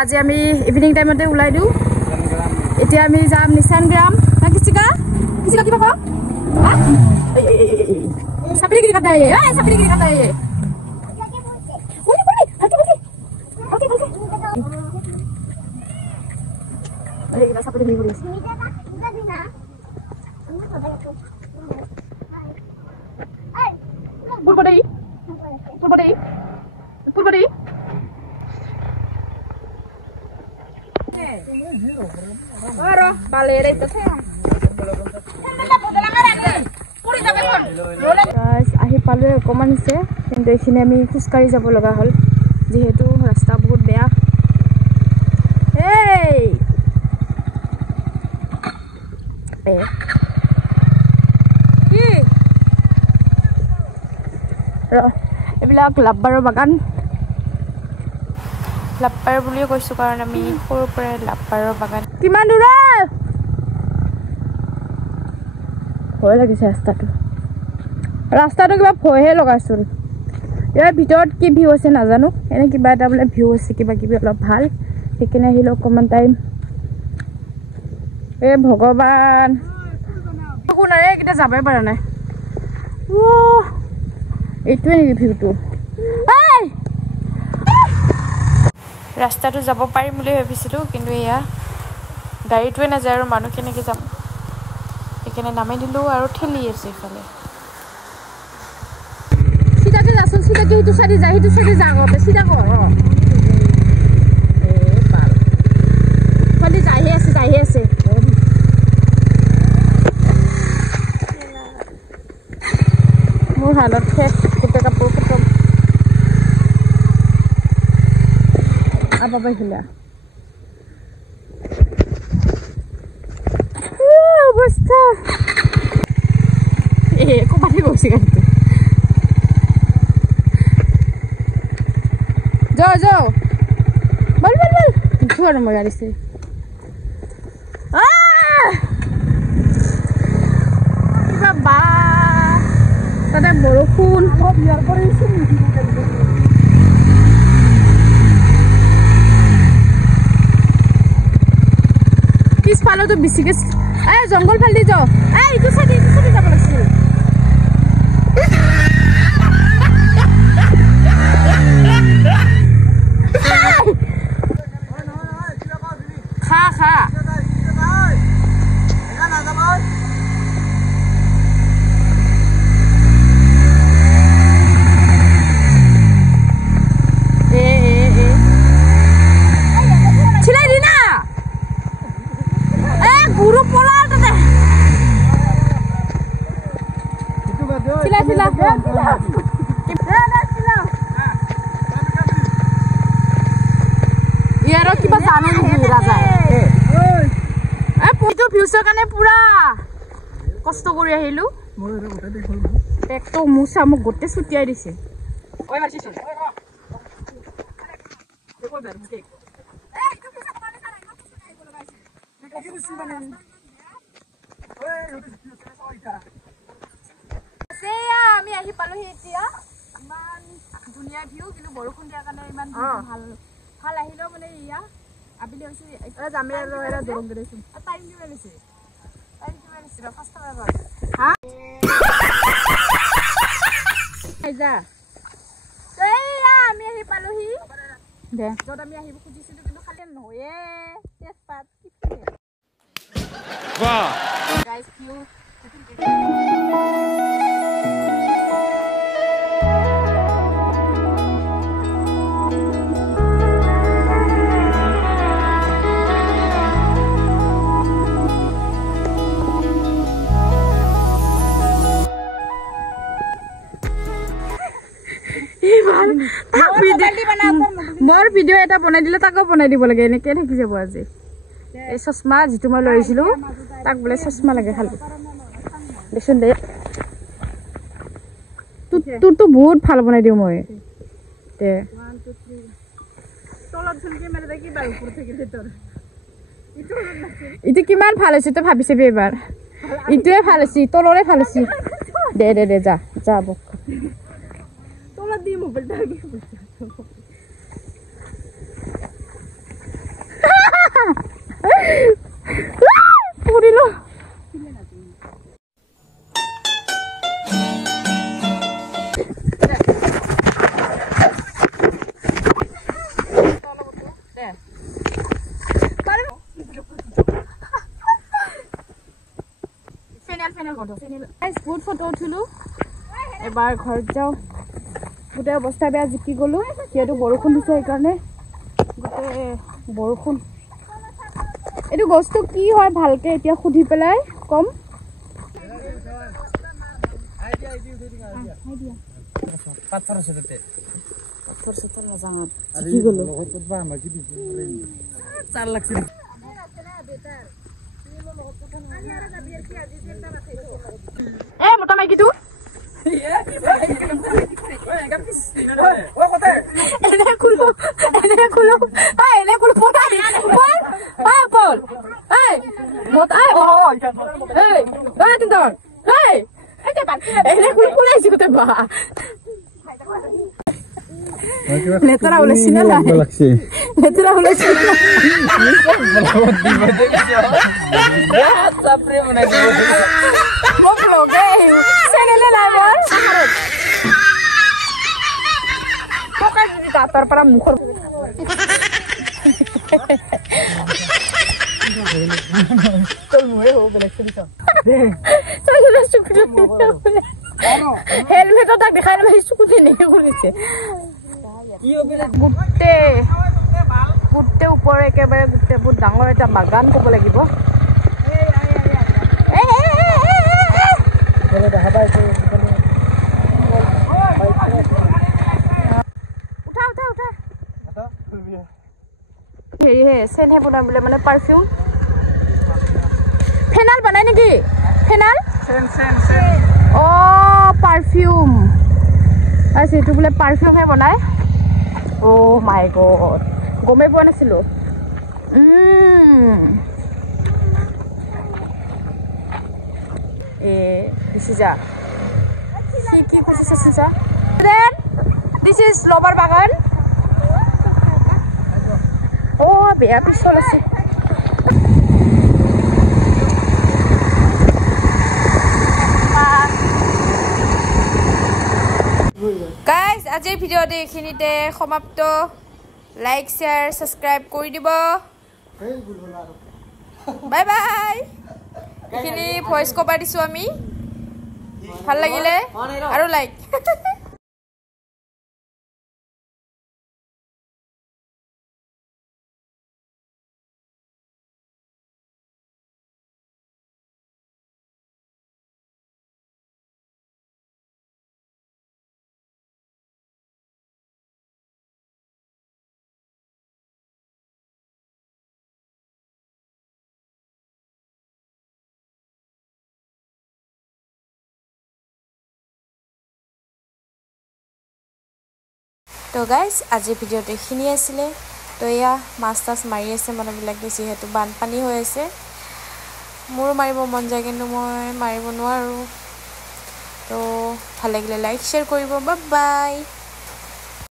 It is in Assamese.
আজি আমি ইভিনিং টাইমতে ওলাই দিও এতিয়া আমি যাম নিশান গ্রাম না কিছিকা কিছিকা কি বাবা সাপড়ি কি কাটা है সাপড়ি কি কাটা है ওলি ওলি ওকে ওকে আরে এটা সাপড়ি নিয়ে বলিস পুরপড়ি পুরপড়ি পুরপড়ি Oro, balere itu saya. Guys, ahi palu common se, কিন্তু এখানে আমি খুসকাৰি যাব লগা হল যেহেতু ৰাস্তা বহুত বেয়া। এই কি এবিলাক লাব্বাৰৰ বাগান লাপ্পাৰ বুলিও কৈছো কাৰণ আমি সৰুৰ পৰা লাপ্পাৰৰ বাগান কিমান দূৰ ভয় লাগিছে ৰাস্তাটো কিবা ভয়হে লগাইছোন ইয়াৰ ভিতৰত কি ভিউ আছে নাজানো এনে কিবা এটা বোলে ভিউ আছে কিবা কিবি অলপ ভাল সেইকাৰণে আহিলো অকমান টাইম এ ভগৱান কোনাৰে কিটা যাবই পৰা নাই এইটোৱে নেকি ভিউটো ৰাস্তাটো যাব পাৰিম বুলি ভাবিছিলো কিন্তু এয়া গাড়ীটোৱে নাযায় আৰু মানুহ কেনেকৈ যাম সেইকাৰণে নামি দিলো আৰু ঠেলি আছে ইফালে সিধাকে যাচোন সিধাকে সেইটো চাইডে যা আগতে সিধা কৰ খালি যাইহে আছে মোৰ হালত শেষ গোটেই কাপোৰ খতম apa baiklah basta kok mati kok sih kan jo bal keluar nama garis ini baba tadi borokun biar berisik পালো তো বেছিকে এই জঙ্গল ফাল দি যাও এই ইটো সাইডে যাব লাগছিল খা ভিউজৰ কাৰণে পুৰা কষ্ট কৰি আহিলো পেকটো মুছা মোক গোটে ছুটিয়াই দিছে আমি আহি পালোহি এতিয়া ইমান ধুনীয়া ভিউ কিন্তু বৰষুণ দিয়াৰ কাৰণে ইমান ভাল আহিলেও মানে ইয়া আবিলে হৈছে এটা জামে আৰু এটা দৰং গৰেছো টাইম কিমান আছে ফাৰ্ষ্ট টাইম এবাৰ হা যা এইয়া আমি আহি পালোহি দে যত আমি আহিব খুজিছিলো কিন্তু খালি নহয়ে তেজপাত কি বাহ গাইস ভিউ मोर भिडिओ এটা বনাই দিলে তাকো বনাই দিব লাগে এনেকে থাকি যাব আজি এই চশমা যেটো মই লৈছিলো তাক বলে চশমা লাগে খালি দেখুন দে তোৰ তো বহুত ভাল বনাই দিও মই তে 1 2 3 তলত ঝুলকে মেরে দেখি বাল উপর থেকে ভিতর ইটো কিমান ভাল আছে তো ভাবিছে এবাৰ ইটোৱে ভাল আছে তলৰে ভাল আছে দে যা বক তলত দি মোবাইলটা আগে পুৰিলো বহুত ফটো উঠিলো এবাৰ ঘৰত যাওঁ গোটেই অৱস্থা বেয়া জিকি গলো যিহেতু বৰষুণ দিছে সেইকাৰণে গোটেই বৰষুণ এইটো গছটো কি হয় ভালকে এতিয়া সুধি পেলাই কম পাথৰ আছে তাতে পাথৰ সাথৰ নাজানো জিকি গলো লগত বা আমাক দি 4 লাখ এ মোটা মাইকিটো এনে খুলো পল এই মত আই এই এই তিনজন এই এনে খুলাইছি কত বা নেতরা ওলাইছি না লাগছে নেতরা ওলাইছি সাপরে মনে দিব ও ব্লগে চ্যানেলে লাইভ পোকা যদি তার পর মুখর তোর মুহে হো বেলেক্সি দিছ চলে শুকুরে হেলমেটও তাক দেখাই না শুকুরে নেই করেছে কি হবে গুটে গুটে উপরে একেবারে গুটে বহুত ডাঙৰ এটা বাগান কব লাগিব বলে দেখা পাইছে উঠা উঠা উঠা হেৰি হে সেনহে বনাবলে মানে পাৰফিউম ফেনাল বনাই নেকি ফেনাল সেন ও পারফিউম আছে এটু বলে পারফিউম হে বনায় ও মাই গড গমে পোৱা নাছিলো এ দিছি যা কি কৈছে সিসা দেন দিস ইজ রবার বাগান ও বেয়া পিছল আছে গাইজ আজিৰ ভিডিঅ'টো এইখিনিতে সমাপ্ত লাইক শ্বেয়াৰ ছাবস্ক্ৰাইব কৰি দিব বাই বাই এইখিনি ভইচ কভাৰ দিছোঁ আমি ভাল লাগিলে আৰু লাইক তো গাইজ আজিৰ ভিডিঅ'টো এইখিনি আছিলে তো এয়া মাছ টাছ মাৰি আছে মানুহবিলাকে যিহেতু বানপানী হৈ আছে মোৰো মাৰিব মন যায় কিন্তু মই মাৰিব নোৱাৰোঁ তো ভাল লাগিলে লাইক শ্বেয়াৰ কৰিব বাই বাই